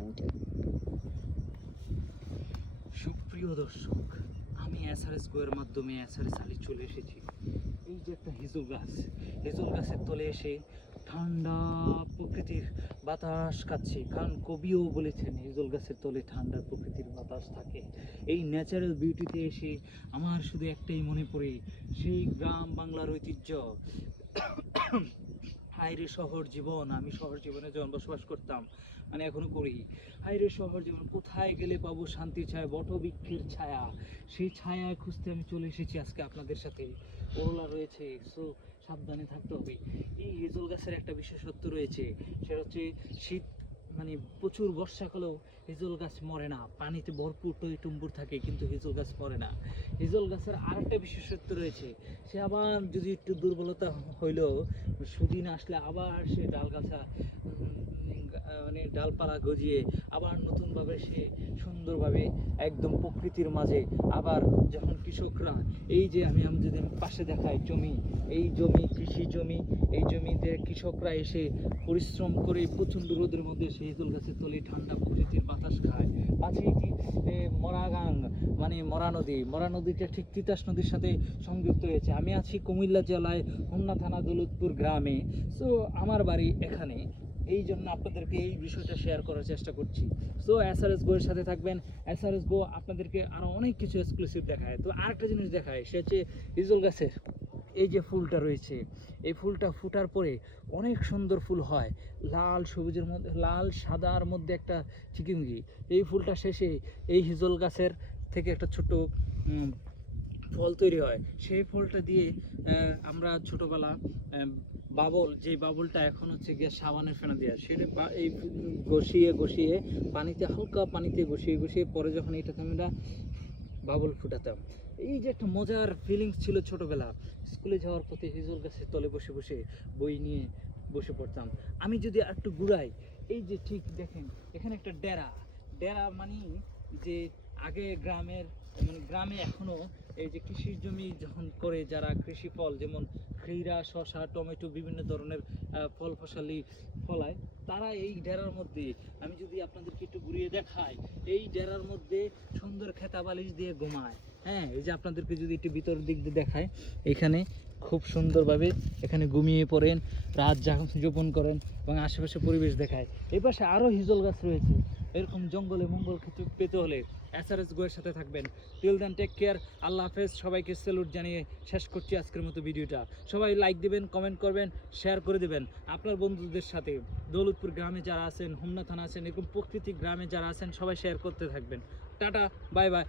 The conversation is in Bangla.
ওয়ান সুপ্রিয় দর্শক, আমি এসআরএস স্কোয়ার মাধ্যমে এসআরএস আলি চলে এসেছি। এই যে একটা হিজুল গাছ, হিজুল গাছের তলে এসে ঠান্ডা প্রকৃতির বাতাস কাচ্ছে কারণ কবিও বলেছেন, হিজুল গাছের তলে ঠান্ডা প্রকৃতির বাতাস থাকে। এই ন্যাচারাল বিউটিতে এসে আমার শুধু একটাই মনে পড়ে, সেই গ্রাম বাংলার ঐতিহ্য। হাইরে শহর জীবন, আমি শহর জীবনে যখন বসবাস করতাম মানে এখনও করি। হাইরে শহর জীবন, কোথায় গেলে পাবো শান্তির ছায়া বটবৃক্ষের ছায়া? সেই ছায়া খুঁজতে আমি চলে এসেছি আজকে আপনাদের সাথে। ওরলা রয়েছে সো সাবধানে থাকতে হবে। এই হেজল গাছের একটা বিশেষত্ব রয়েছে, সেটা হচ্ছে শীত মানে প্রচুর বর্ষাকালেও হেজল গাছ মরে না। পানিতে ভরপুর টই টুম্বুর থাকে, কিন্তু হেজল গাছ মরে না। হেজল গাছের আরেকটা বিশেষত্ব রয়েছে, সে আবার যদি একটু দুর্বলতা হইলেও সুদিন আসলে আবার সে ডাল গাছা ডালপালা গজিয়ে আবার নতুনভাবে সে সুন্দরভাবে একদম প্রকৃতির মাঝে আবার যখন কৃষকরা এই যে আমি আমি যদি পাশে দেখাই জমি এই জমি কৃষি জমি এই জমিতে কৃষকরা এসে পরিশ্রম করে প্রচণ্ড রোদের মধ্যে সেই হেজল গাছের তলে ঠান্ডা প্রকৃতির বাতাস খায়। পাশে কি এ, মরাগাং মানে মরা নদী মরা নদীটা ঠিক তিতাস নদীর সাথে সংযুক্ত রয়েছে। আমি আছি কুমিল্লা জেলায় হোমনা থানা দৌলতপুর গ্রামে। সো আমার বাড়ি এখানে। এই জন্য আপনাদেরকে এই বিষয়টা শেয়ার করার চেষ্টা করছি। সো এসআরএস গো এর সাথে থাকবেন। এসআরএস গো আপনাদেরকে আরও অনেক কিছু এক্সক্লুসিভ দেখায়। তো আরেকটা জিনিস দেখায়, সে হচ্ছে ইজল গাছের এই যে ফুলটা রয়েছে, এই ফুলটা ফুটার পরে অনেক সুন্দর ফুল হয়। লাল সবুজের মধ্যে, লাল সাদার মধ্যে একটা চিকিমগি এই ফুলটা শেষে এই হিজল গাছের থেকে একটা ছোট ফল তৈরি হয়। সেই ফলটা দিয়ে আমরা ছোটোবেলা বাবল যে বাবলটা এখন হচ্ছে গিয়ে সাবানের ফেনা দেওয়া সেটা এই গসিয়ে গসিয়ে পানিতে, হালকা পানিতে গসিয়ে গসিয়ে পরে যখন এটাকে আমরা বাবল ফুটাতাম। এই যে একটা মজার ফিলিংস ছিল ছোটবেলা, স্কুলে যাওয়ার পথে হিজল গাছের তলে বসে বসে বই নিয়ে বসে পড়তাম। আমি যদি একটু ঘুরাই, এই যে ঠিক দেখেন, এখানে একটা ডেরা। ডেরা মানে যে আগে গ্রামের মানে গ্রামে এখনও এই যে কৃষির জমি যখন করে যারা কৃষি ফল যেমন ক্ষীরা শসা টমেটো বিভিন্ন ধরনের ফল ফসলি ফলায় তারা এই ডেরার মধ্যে আমি যদি আপনাদেরকে একটু ঘুরিয়ে দেখাই এই ডেরার মধ্যে সুন্দর খেতা বালিশ দিয়ে ঘুমায় হ্যাঁ এই যে আপনাদেরকে যদি একটু ভিতর দিক দিয়ে দেখায় এখানে খুব সুন্দরভাবে এখানে ঘুমিয়ে পড়েন রাত যাপন করেন এবং আশেপাশে পরিবেশ দেখায় এই পাশে আরও হিজল গাছ রয়েছে এরকম জঙ্গলে মঙ্গল খেতে পেতে হলে এসআরএস গোয়ের সাথে থাকবেন। টিল দেন টেক কেয়ার আল্লাহ হাফেজ। সবাইকে স্যালুট জানিয়ে শেষ করছি আজকের মতো ভিডিওটা। সবাই লাইক দিবেন কমেন্ট করবেন শেয়ার করে দেবেন। আপনার বন্ধুদের সাথে দৌলতপুর গ্রামে যারা আছেন, হোমনা থানা আছেন, এরকম প্রকৃতি গ্রামে যারা আছেন, সবাই শেয়ার করতে থাকবেন। Tata bye bye